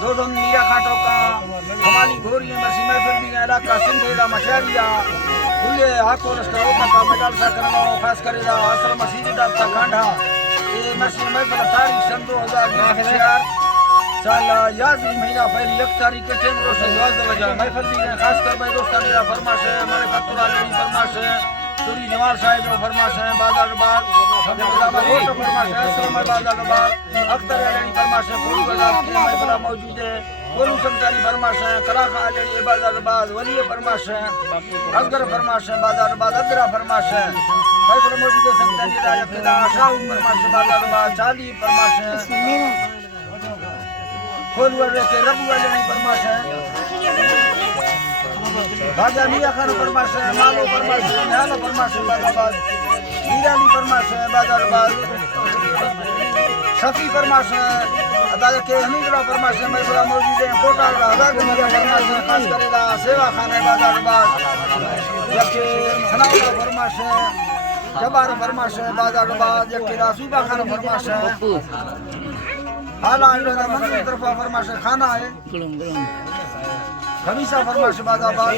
दो दम मीरा खाटो का हमारी गोरी मसी महफिल भी इलाका सिंधे दा मचारिया खुले हाको रस्ता ओका का मेडल सा करनो खास करेगा असर मसीद दा तकांडा ये मसी महफिल तारीख सन 2024 साल 11 महीना पहले 1 तारीख के टेमरो से 12 बजे महफिल भी खास कर भाई दोस्तान दा फरमाश है हमारे फतुरा लेनी फरमाश है सूरी जवार साहिब जो फरमाश है बाजार बाग जगदाबाद फोटो फरमाश है सलमान बाजार बाग अख्तर लेनी फरमाश है पूरी बाजार की महफिल मौजूद है कोलू संतानी फरमाश है कलाका लेनी बाजार बाग वली फरमाश है असगर फरमाश है बाजार बाग अदरा फरमाश है महफिल मौजूद है संतानी राजा फिदा शाह फरमाश है बाजार बाग चाली फरमाश है कोलू के रबू लेनी फरमाश है बाजा मियां खान फरमाश है मालो फरमाश है न्यालो फरमाश है बाजाबाद मीराली फरमाश है बाजाबाद शफी फरमाश है अदालत के हमीदरा फरमाश है मैसरा मौजूद है कोटा हजार दुनिया फरमाश है खास करेगा सेवा खान है बाजाबाद जबकि सनाउल्लाह फरमाश है जबार फरमाश है बाजाबाद जबकि रासूबा खान फरमाश है हाला मंदिर तरफा फरमाश है खाना है खमीसा फरमाश बाजाबाद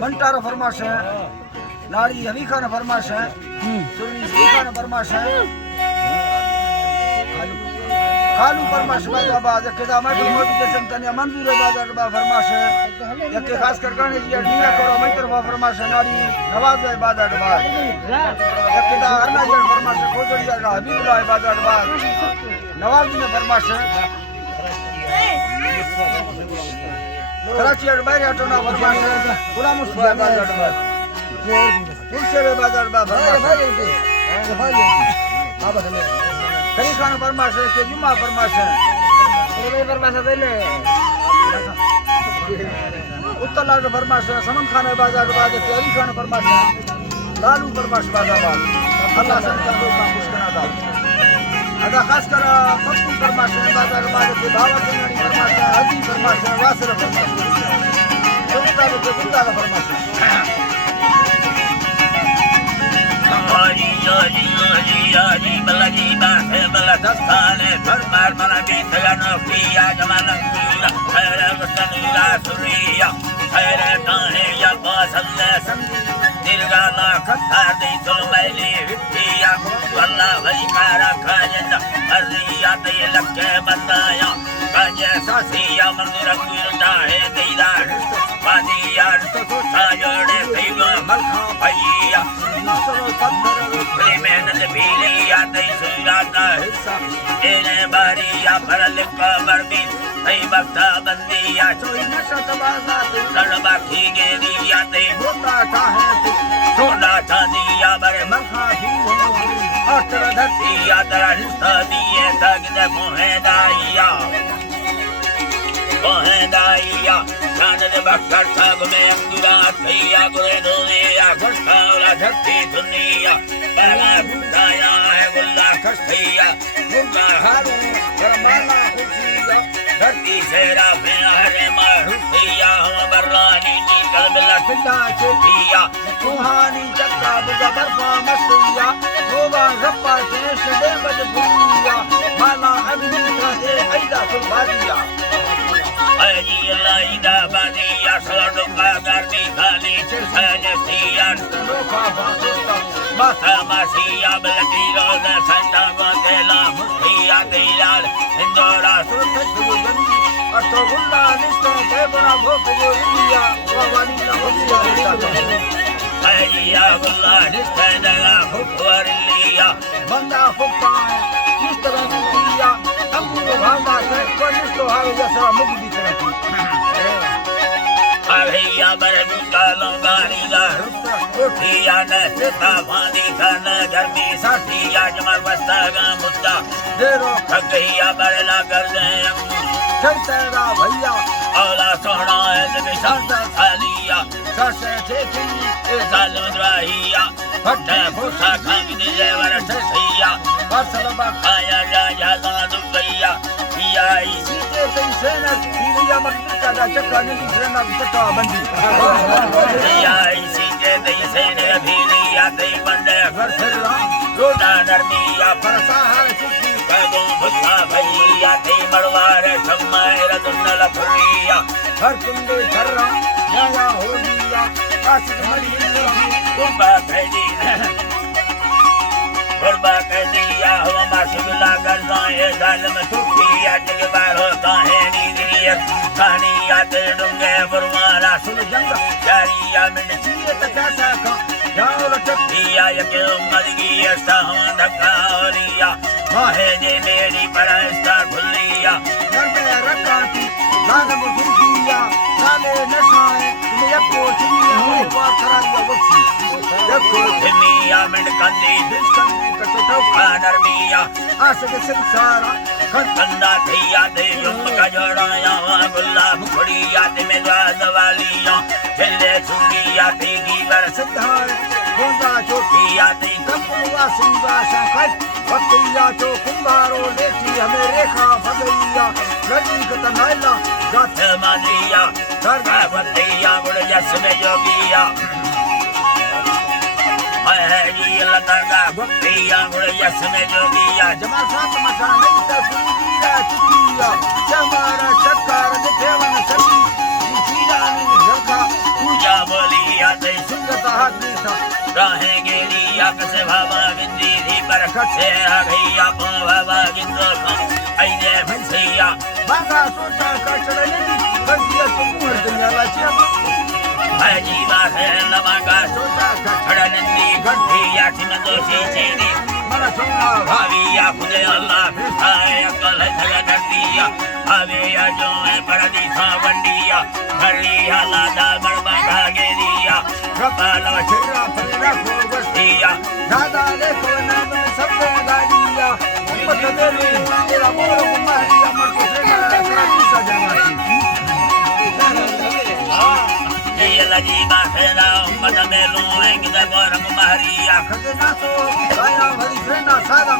मंटारा फरमाश है नारी हमी खान फरमाश है सुरनी खान फरमाश है खालू फरमाश बाजाबाद केदा महफिल मौजूद है संतनिया मंजूर बाजाबाद फरमाश है यके खास कर गाने जी दुनिया करो मैं तरफा फरमाश है नारी नवाज है बाजाबाद यकेदा अरना जन फरमाश है खोजड़िया का हबीबुल्लाह बाजाबाद नवाज ने फरमाश है कराची अडबाई आटोना फरमाश है गुलाम मुस्तफा बाजाबाद पुलसे बाजाबाद करी खान फरमाश है के जुमा फरमाश है फरमाश है उत्तला फरमाश है समन खान बाजाबाद के अली खान फरमाश है लालू फरमाश बाजाबाद अल्लाह संता का मुस्कना दा अदा खास कर पप्पू फरमाश है बाजाबाद के भावर जंगड़ी फरमाश है हजी फरमाश है वासर फरमाश है सुल्ता के गुंदा फरमाश है हरी हरी हरी हरी बलजी बाहे बलदस्ताने फरमार मनाबी तगनो किया जमालंगीला खैर वतनीला सुरिया खैर काहे या बासल्ले दिलगाना खत्ता दे सुलमैली वित्तिया वल्ला वही कारा खाजंदा हरिया दे लक्के बंदाया काजे सासिया मंदिर गिरता है देदा पादिया तो साजोड़े सेवा मलखा भैया मेहनत भीलिया दे सुराता हिस्सा तेरे बारिया भरल कबर भी सही बख्ता बंदिया चोई नशत बाजा लड़बा खीगे दिया दे होता है सोना चांदिया बड़े मलखा भी अटर धरतिया तेरा हिस्सा दिए तक दे मोहदाइया चांद बख्तर सब में अंगुरा थैया गुरे दुनिया घुसौला झट्टी दुनिया पहला बुझाया है गुल्ला खस्तिया गुंगा हारू करमाना खुशिया धरती से राफे हरे मारुतिया हम बर्रानी नी कलबिला चिल्ला चिल्लिया सुहानी चक्का बुझा बर्फा मस्तिया गोवा रप्पा से शदे बज दुनिया माला अग्नि का है ऐदा सुलभादिया अजी लाइदा बादिया सलडुका गर्दी खाली चिरसजसिया लोका बासुता माथा मासिया बलटी रोज़ संता वकेला मुस्तिया दिलाल इंदोरा सुरतु गंदी अतो गुल्ला निस्तो तेबरा भोको इंडिया वावानी ना होसिया अजिया गुल्ला निस्ते दगा फुटवर लिया बंदा फुटा निस्तो दिया अंगूर भांगा से को निस्तो हावे जैसा मुगदी अभिया बरदू का लंगारी गा उठिया न सिता भांदी खान गर्मी साथिया जमर बस्ता गा मुद्दा देरो ठगैया बरला कर गए चलतेगा भैया औला सोहना है जब शांता खालिया ससे चेकी ए सालमद्राहिया फटे भूसा खांग दिए वर सैया फसल बखाया जा दुबैया पिया सीते पैसे न दिया मक्का दा चक्का ने फ्रेना चक्का बंदी पिया सीते पैसे ने भी लिया दे बंदे घर फिरला रोटा नरमिया फरसा हर सुखी कदों भुता भैया ते मरवारे समय रदुनल फरिया हर कुंडे छर्रा जाया होलिया कासिक मरिया कुर्बा कैदी कुर्बा कैदिया हुआ मासुला करदाए जालम सुखिया के बार होता है नीदिया कहानिया ते डूंगे बरवाला सुन जंग जारिया में चीए तकासा का जाओ टपिया यके मदगी ऐसा हम धकारिया माहे जे मेरी परस्ता खुलिया नरमे रकाती लागम सुखिया नाले नशाए तुम्हें यको चिनी हो पार करारिया बख्शी यको धमिया में कंदी दुश्मन कचोटो नरमिया आसक संसारा कंदा थैया दे जुम का जोड़ाया गुल्ला फुड़िया ते में दवालिया खेले सुंगिया ते गीवर सिद्धार गोंदा चोटिया ते कपुआ सिंगा शाखत पतिया चो कुंभारो लेती हमें रेखा भगैया लगी कतनाइला जात मालिया सरगा पतिया गुड़ जस में जोगिया जी लगा भक्तिया गुड़ जस में जोगिया जमा सात मचा नहीं तो सुनीरा चिकिया चमारा चक्कर देवन सभी जीरा ने झलका पूजा बोलिया ते सुंदर हाथ में था राहें गेलिया कसे भावा बिंदी थी बरकत से आ गई आप भावा गिंदो का आईने भंसिया बागा सोचा का चढ़ने बंदिया तो कुमर दुनिया लाचिया जीवा है लवागा सोचा का खड़नंदी घंटिया की दोषी चीनी मरा सोना भाविया खुदे अल्लाह फिसाए अकल है नदिया भाविया जो है परदी था बंडिया हरिया लादा बड़बा भागे दिया कपाल शिरा फरिया को बस्तिया दादा ले को नाम में सब गाड़िया उम्मत मेरी तेरा मोर कुमारिया मर को से कराची सजवाती ये लगी बाखेरा उम्मत में लूएंगे दे बोरम महरिया खजना तो आया भरी फेना सादा